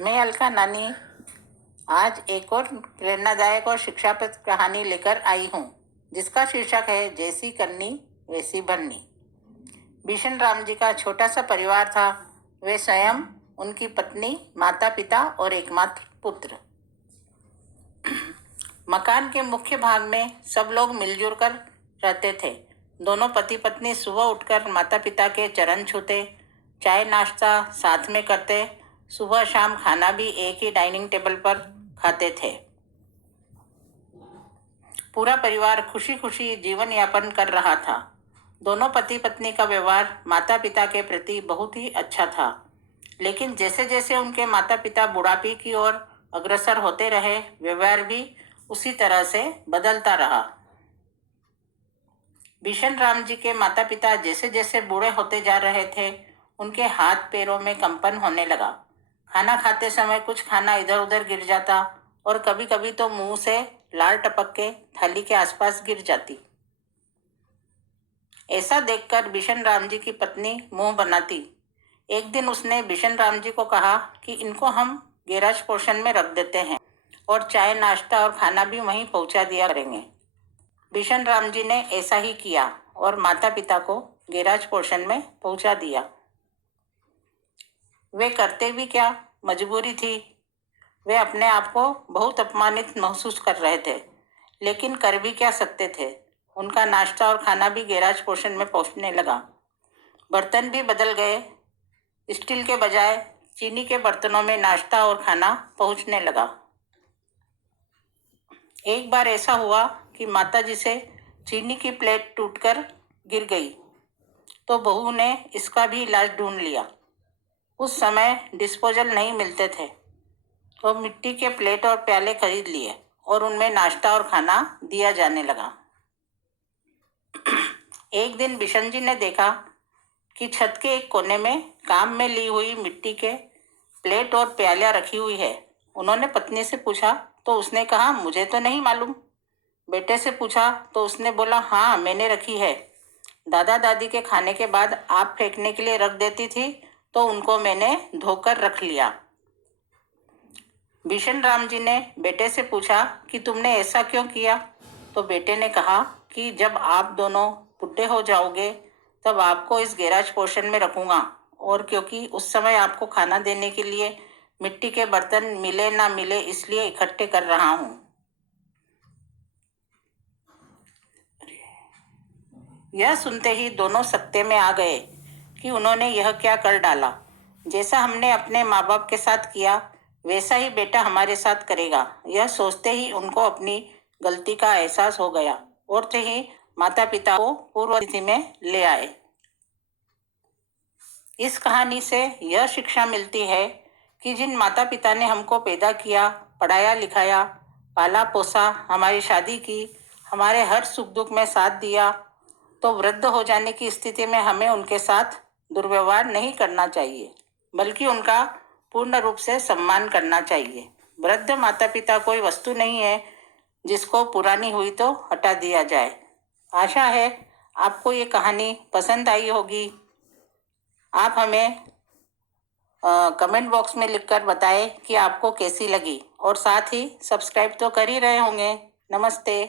मैं अलका नानी आज एक और प्रेरणादायक और शिक्षाप्रद कहानी लेकर आई हूँ, जिसका शीर्षक है जैसी करनी वैसी बननी। भीषण राम जी का छोटा सा परिवार था। वे स्वयं, उनकी पत्नी, माता पिता और एकमात्र पुत्र। मकान के मुख्य भाग में सब लोग मिलजुल कर रहते थे। दोनों पति पत्नी सुबह उठकर माता पिता के चरण छूते, चाय नाश्ता साथ में करते, सुबह शाम खाना भी एक ही डाइनिंग टेबल पर खाते थे। पूरा परिवार खुशी खुशी जीवन यापन कर रहा था। दोनों पति पत्नी का व्यवहार माता पिता के प्रति बहुत ही अच्छा था, लेकिन जैसे जैसे उनके माता पिता बुढ़ापे की ओर अग्रसर होते रहे, व्यवहार भी उसी तरह से बदलता रहा। भीषण राम जी के माता पिता जैसे जैसे बूढ़े होते जा रहे थे, उनके हाथ पैरों में कंपन होने लगा। खाना खाते समय कुछ खाना इधर उधर गिर जाता और कभी कभी तो मुंह से लार टपक के थाली के आसपास गिर जाती। ऐसा देखकर भीषण राम जी की पत्नी मुंह बनाती। एक दिन उसने भीषण राम जी को कहा कि इनको हम गैराज पोर्शन में रख देते हैं और चाय नाश्ता और खाना भी वहीं पहुंचा दिया करेंगे। भीषण राम जी ने ऐसा ही किया और माता पिता को गैराज पोर्शन में पहुंचा दिया। वे करते भी क्या, मजबूरी थी। वे अपने आप को बहुत अपमानित महसूस कर रहे थे, लेकिन कर भी क्या सकते थे। उनका नाश्ता और खाना भी गैराज पोर्शन में पहुंचने लगा। बर्तन भी बदल गए। स्टील के बजाय चीनी के बर्तनों में नाश्ता और खाना पहुंचने लगा। एक बार ऐसा हुआ कि माताजी से चीनी की प्लेट टूटकर गिर गई, तो बहू ने इसका भी इलाज ढूंढ लिया। उस समय डिस्पोजल नहीं मिलते थे, तो मिट्टी के प्लेट और प्याले खरीद लिए और उनमें नाश्ता और खाना दिया जाने लगा। एक दिन बिशन जी ने देखा कि छत के एक कोने में काम में ली हुई मिट्टी के प्लेट और प्यालियाँ रखी हुई है। उन्होंने पत्नी से पूछा तो उसने कहा, मुझे तो नहीं मालूम। बेटे से पूछा तो उसने बोला, हाँ मैंने रखी है। दादा दादी के खाने के बाद आप फेंकने के लिए रख देती थी, तो उनको मैंने धोकर रख लिया। भीषण राम जी ने बेटे से पूछा कि तुमने ऐसा क्यों किया? तो बेटे ने कहा कि जब आप दोनों बुढ़े हो जाओगे तब आपको इस गैराज पोर्शन में रखूंगा, और क्योंकि उस समय आपको खाना देने के लिए मिट्टी के बर्तन मिले ना मिले, इसलिए इकट्ठे कर रहा हूँ। यह सुनते ही दोनों सकते में आ गए कि उन्होंने यह क्या कर डाला। जैसा हमने अपने माँ बाप के साथ किया, वैसा ही बेटा हमारे साथ करेगा। यह सोचते ही उनको अपनी गलती का एहसास हो गया और ते ही माता पिता को पूर्व स्थिति में ले आए। इस कहानी से यह शिक्षा मिलती है कि जिन माता पिता ने हमको पैदा किया, पढ़ाया लिखाया, पाला पोसा, हमारी शादी की, हमारे हर सुख दुख में साथ दिया, तो वृद्ध हो जाने की स्थिति में हमें उनके साथ दुर्व्यवहार नहीं करना चाहिए, बल्कि उनका पूर्ण रूप से सम्मान करना चाहिए। वृद्ध माता पिता कोई वस्तु नहीं है जिसको पुरानी हुई तो हटा दिया जाए। आशा है आपको ये कहानी पसंद आई होगी। आप हमें कमेंट बॉक्स में लिखकर बताएं कि आपको कैसी लगी, और साथ ही सब्सक्राइब तो कर ही रहे होंगे। नमस्ते।